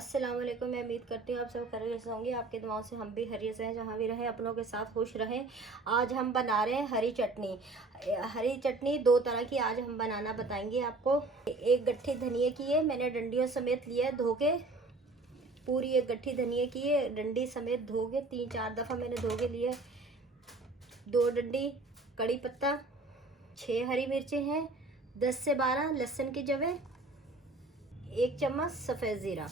अस्सलाम वालेकुम। मैं उम्मीद करती हूँ आप सब खैरियत से होंगे। आपके दुआओं से हम भी खैरियत से हैं, जहाँ भी रहें अपनों के साथ खुश रहें। आज हम बना रहे हैं हरी चटनी। हरी चटनी दो तरह की आज हम बनाना बताएंगे आपको। एक गट्ठी धनिए की है, मैंने डंडियों समेत लिया है धो के। पूरी एक गट्ठी धनिए की है, डंडी समेत धो के 3-4 दफ़ा मैंने धो के लिए। 2 डंडी कड़ी पत्ता, 6 हरी मिर्चें हैं, 10 से 12 लहसुन की जवें, 1 चम्मच सफ़ेद ज़ीरा।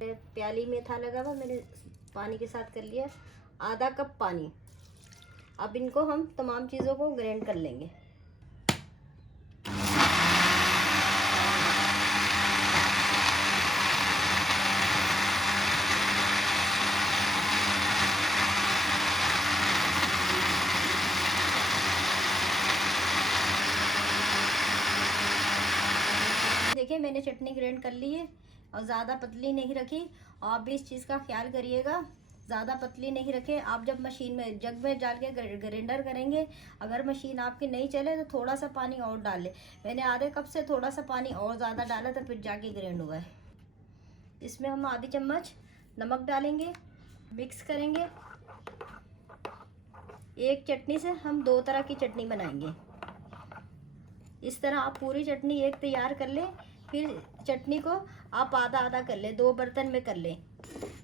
प्याली में था लगा हुआ, मैंने पानी के साथ कर लिया। आधा कप पानी। अब इनको हम तमाम चीज़ों को ग्राइंड कर लेंगे। देखिए मैंने चटनी ग्राइंड कर ली है और ज़्यादा पतली नहीं रखी। आप भी इस चीज़ का ख्याल करिएगा, ज़्यादा पतली नहीं रखें। आप जब मशीन में जग में डाल के ग्राइंडर करेंगे, अगर मशीन आपकी नहीं चले तो थोड़ा सा पानी और डाल लें। मैंने आधे कप से थोड़ा सा पानी और ज़्यादा डाला तो फिर जाके ग्राइंड हुआ है। इसमें हम आधी चम्मच नमक डालेंगे, मिक्स करेंगे। एक चटनी से हम 2 तरह की चटनी बनाएंगे। इस तरह आप पूरी चटनी एक तैयार कर लें, फिर चटनी को आप आधा आधा कर लें, 2 बर्तन में कर लें।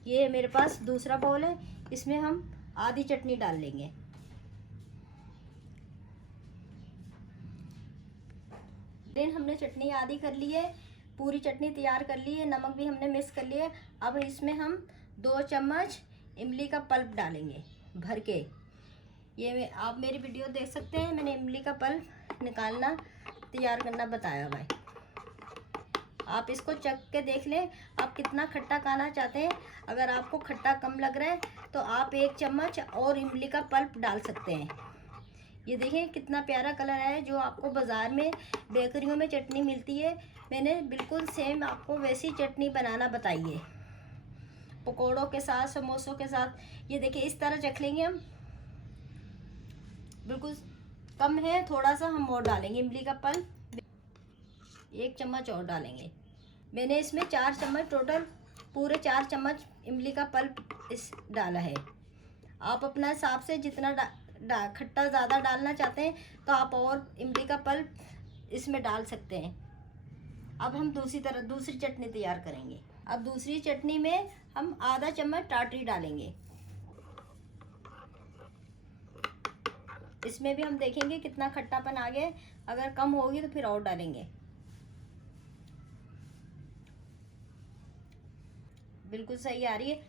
ये मेरे पास दूसरा बाउल है, इसमें हम आधी चटनी डाल लेंगे। देन हमने चटनी आधी कर ली है, पूरी चटनी तैयार कर ली है, नमक भी हमने मिक्स कर लिया है। अब इसमें हम 2 चम्मच इमली का पल्प डालेंगे भर के। ये आप मेरी वीडियो देख सकते हैं, मैंने इमली का पल्प निकालना तैयार करना बताया हुआ है। आप इसको चख के देख लें, आप कितना खट्टा खाना चाहते हैं। अगर आपको खट्टा कम लग रहा है तो आप 1 चम्मच और इमली का पल्प डाल सकते हैं। ये देखें कितना प्यारा कलर है। जो आपको बाज़ार में बेकरियों में चटनी मिलती है, मैंने बिल्कुल सेम आपको वैसी चटनी बनाना बताई है, पकौड़ों के साथ, समोसों के साथ। ये देखिए इस तरह चख लेंगे हम। बिल्कुल कम है, थोड़ा सा हम और डालेंगे इमली का पल्प, 1 चम्मच और डालेंगे। मैंने इसमें 4 चम्मच टोटल, पूरे 4 चम्मच इमली का पल्प इस डाला है। आप अपना हिसाब से जितना खट्टा ज़्यादा डालना चाहते हैं तो आप और इमली का पल्प इसमें डाल सकते हैं। अब हम दूसरी चटनी तैयार करेंगे। अब दूसरी चटनी में हम आधा चम्मच टाटरी डालेंगे। इसमें भी हम देखेंगे कितना खट्टापन आ गया। अगर कम होगी तो फिर और डालेंगे। बिल्कुल सही आ रही है,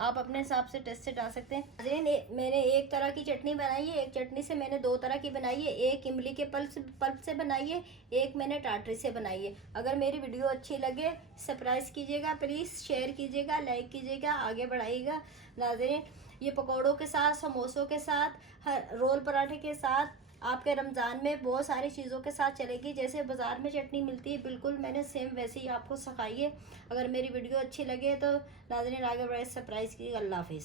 आप अपने हिसाब से टेस्ट से डाल सकते हैं। मैंने एक तरह की चटनी बनाई है, एक चटनी से मैंने 2 तरह की बनाई है। एक इमली के पल्प से बनाई है, एक मैंने टाटरी से बनाई है। अगर मेरी वीडियो अच्छी लगे सब्सक्राइब कीजिएगा, प्लीज़ शेयर कीजिएगा, लाइक कीजिएगा, आगे बढ़ाइएगा। नाज़रीन, ये पकौड़ों के साथ, समोसों के साथ, रोल पराठे के साथ, आपके रमज़ान में बहुत सारी चीज़ों के साथ चलेगी। जैसे बाज़ार में चटनी मिलती है बिल्कुल मैंने सेम वैसे ही आपको सिखाई है। अगर मेरी वीडियो अच्छी लगे तो नाज़रीन आगे बढ़े, सब्सक्राइब कीजिएगा। अल्लाह हाफिज़।